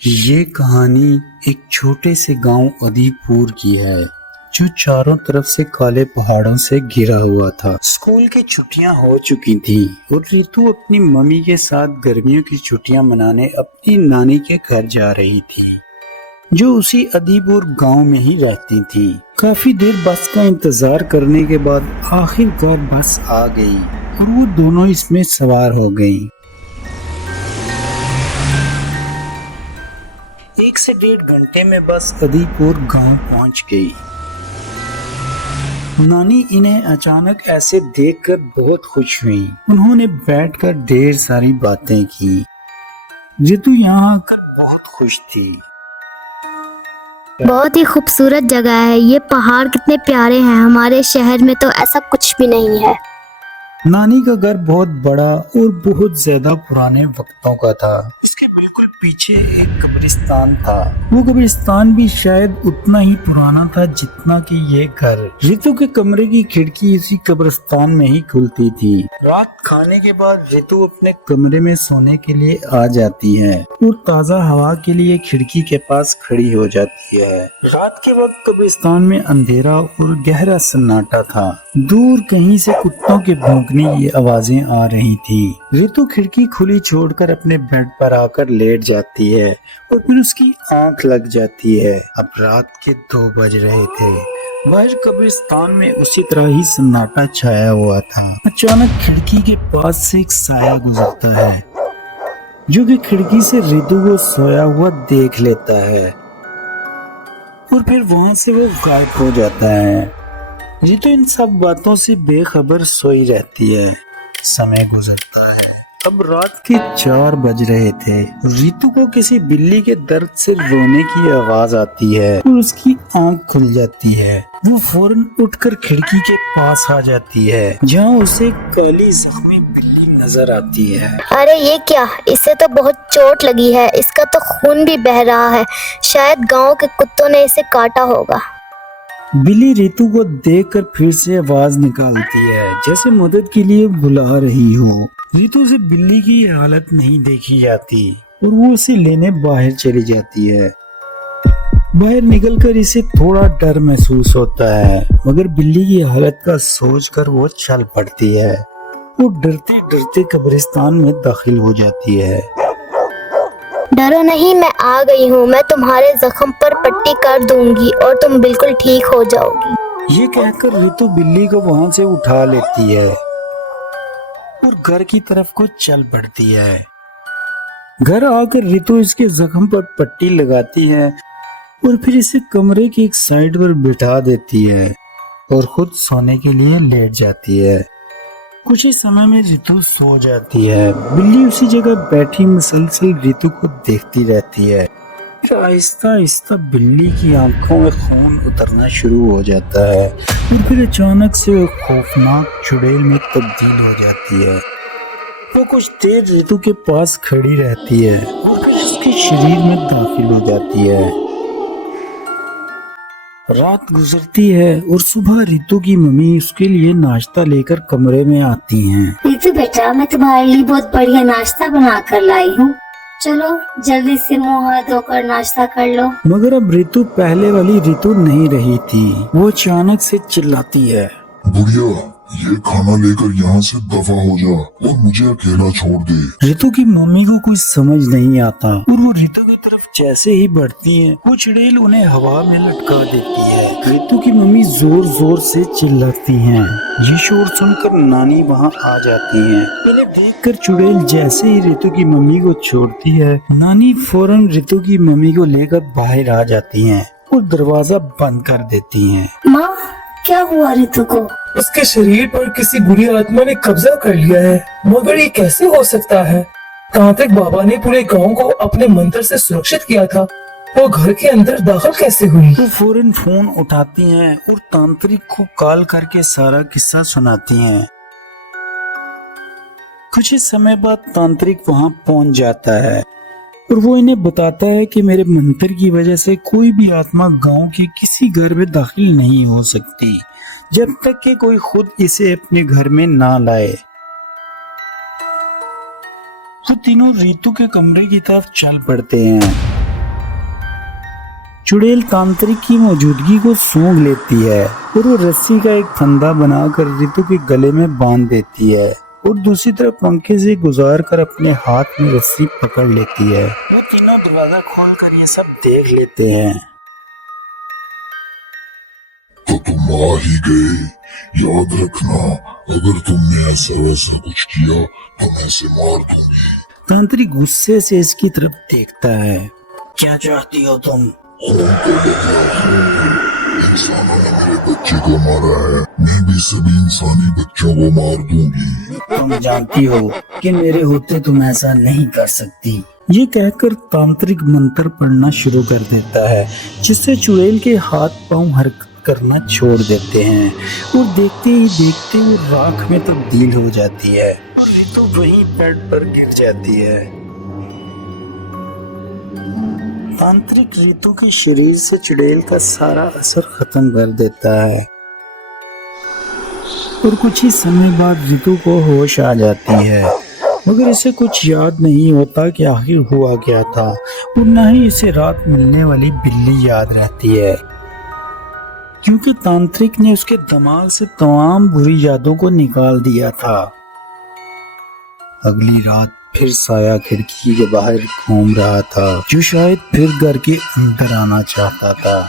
ये कहानी एक छोटे से गांव अदीपुर की है जो चारों तरफ से काले पहाड़ों से घिरा हुआ था। स्कूल की छुट्टियां हो चुकी थी और रितु अपनी मम्मी के साथ गर्मियों की छुट्टियां मनाने अपनी नानी के घर जा रही थी जो उसी अदीपुर गांव में ही रहती थी। काफी देर बस का इंतजार करने के बाद आखिरकार बस आ गई और वो दोनों इसमें सवार हो गईं। 1 से 1.5 घंटे में बस अदीपुर गांव पहुंच गई। नानी इन्हें अचानक ऐसे देखकर बहुत खुश हुई। उन्होंने बैठकर ढेर सारी बातें की। रितु यहाँ आकर बहुत खुश थी। बहुत ही खूबसूरत जगह है। ये पहाड़ कितने प्यारे हैं। हमारे शहर में तो ऐसा कुछ भी नहीं है। नानी का घर बहुत बड़ा और बहुत ज्यादा पुराने वक्तों का था। उसके बिल्कुल पीछे एक कब्रिस्तान था। वो कब्रिस्तान भी शायद उतना ही पुराना था जितना कि ये घर। रितु के कमरे की खिड़की इसी कब्रिस्तान में ही खुलती थी। रात खाने के बाद रितु अपने कमरे में सोने के लिए आ जाती है और ताज़ा हवा के लिए खिड़की के पास खड़ी हो जाती है। रात के वक्त कब्रिस्तान में अंधेरा और गहरा सन्नाटा था। दूर कहीं से कुत्तों के भौंकने की आवाजें आ रही थी। रितु खिड़की खुली छोड़कर अपने बेड पर आकर लेट जाती है और फिर उसकी आंख लग जाती है। अब रात के 2 बज रहे थे। बाहर कब्रिस्तान में उसी तरह ही सन्नाटा छाया हुआ था। अचानक खिड़की के पास से एक साया गुजरता है जो कि खिड़की से रितु को सोया हुआ देख लेता है और फिर वहां से वो गायब हो जाता है। रितु इन सब बातों से बेखबर सोई रहती है। समय गुजरता है। अब रात के 4 बज रहे थे। रितु को किसी बिल्ली के दर्द से रोने की आवाज आती है और उसकी आंख खुल जाती है। वो फौरन उठकर खिड़की के पास आ जाती है जहाँ उसे काली जख्मी बिल्ली नजर आती है। अरे ये क्या, इसे तो बहुत चोट लगी है। इसका तो खून भी बह रहा है। शायद गांव के कुत्तों ने इसे काटा होगा। बिल्ली रितु को देखकर फिर से आवाज निकालती है जैसे मदद के लिए बुला रही हो। रितु से बिल्ली की हालत नहीं देखी जाती और वो उसे लेने बाहर चली जाती है। बाहर निकलकर इसे थोड़ा डर महसूस होता है मगर बिल्ली की हालत का सोचकर वो चल पड़ती है। वो डरते डरते कब्रिस्तान में दाखिल हो जाती है। डरो नहीं, मैं आ गई हूँ। मैं तुम्हारे जख्म पर पट्टी कर दूंगी और तुम बिल्कुल ठीक हो जाओगी। ये कहकर रितु बिल्ली को वहाँ से उठा लेती है और घर की तरफ को चल पड़ती है। घर आकर रितु इसके जख्म पर पट्टी लगाती है और फिर इसे कमरे की एक साइड पर बिठा देती है और खुद सोने के लिए लेट जाती है। कुछ ही समय में रितु सो जाती है। बिल्ली उसी जगह बैठी मुसलसल रितु को देखती रहती है। फिर आहिस्ता आहिस्ता बिल्ली की आंखों में खून उतरना शुरू हो जाता है और फिर अचानक से वो खौफनाक चुड़ैल में तब्दील हो जाती है। वो कुछ देर रितु के पास खड़ी रहती है और फिर उसके शरीर में दाखिल हो जाती है। रात गुजरती है और सुबह रितु की मम्मी उसके लिए नाश्ता लेकर कमरे में आती हैं। रितु बेटा, मैं तुम्हारे लिए बहुत बढ़िया नाश्ता बना कर लाई हूँ। चलो जल्दी से मुँह हाथ धोकर नाश्ता कर लो। मगर अब रितु पहले वाली रितु नहीं रही थी। वो अचानक से चिल्लाती है, बुढ़िया, ये खाना लेकर यहाँ से दफा हो जा और मुझे अकेला छोड़ दे। रितु की मम्मी को कुछ समझ नहीं आता और वो रितु की तरफ जैसे ही बढ़ती हैं, वो चुड़ैल उन्हें हवा में लटका देती है। रितु की मम्मी जोर जोर से चिल्लाती हैं। ये शोर सुनकर नानी वहाँ आ जाती हैं। इन्हें देखकर चुड़ैल जैसे ही रितु की मम्मी को छोड़ती है, नानी फौरन रितु की मम्मी को लेकर बाहर आ जाती हैं और दरवाजा बंद कर देती हैं। माँ, क्या हुआ रितु को? उसके शरीर पर किसी बुरी आत्मा ने कब्जा कर लिया है। मगर ये कैसे हो सकता है? तांत्रिक बाबा ने पूरे गांव को अपने मंत्र से सुरक्षित किया था। वो घर के अंदर दाखिल कैसे हुई? वो फौरन फोन उठाती हैं और तांत्रिक को कॉल करके सारा किस्सा सुनाती हैं। कुछ ही समय बाद तांत्रिक वहां पहुंच जाता है और वो इन्हें बताता है कि मेरे मंत्र की वजह से कोई भी आत्मा गांव के किसी घर में दाखिल नहीं हो सकती जब तक कि कोई खुद इसे अपने घर में ना लाए। तो तीनों रितु के कमरे की तरफ चल पड़ते हैं। चुड़ैल तांत्रिक की मौजूदगी को सूंघ लेती है और वो रस्सी का एक फंदा बनाकर रितु के गले में बांध देती है और दूसरी तरफ पंखे से गुजार कर अपने हाथ में रस्सी पकड़ लेती है। वो तीनों दरवाजा खोलकर ये सब देख लेते हैं। तो तुम आ ही गए। याद रखना, अगर तुमने ऐसा वैसा कुछ किया तो मैं इसे मार दूंगी। तांत्रिक गुस्से से इसकी तरफ देखता है। क्या चाहती हो तुम? खून को ले जाओ, खून। इंसानों ने मेरे बच्चे को मारा है, मैं भी सभी इंसानी बच्चों को मार दूंगी। तुम जानती हो कि मेरे होते तुम ऐसा नहीं कर सकती। ये कहकर तांत्रिक मंत्र पढ़ना शुरू कर देता है, जिससे चुड़ैल के हाथ पांव हरकत करना छोड़ देते हैं और देखते ही देखते वो राख में तब्दील हो जाती है और रितु वहीं बेड पर गिर जाती है। तांत्रिक रितु के शरीर से चुड़ैल का सारा असर खत्म कर देता है और कुछ ही समय बाद रितु को होश आ जाती है, मगर इसे कुछ याद नहीं होता कि आखिर हुआ क्या था और न ही इसे रात मिलने वाली बिल्ली याद रहती है, क्योंकि तांत्रिक ने उसके दिमाग से तमाम बुरी यादों को निकाल दिया था। अगली रात फिर साया खिड़की के बाहर घूम रहा था, जो शायद फिर घर के अंदर आना चाहता था।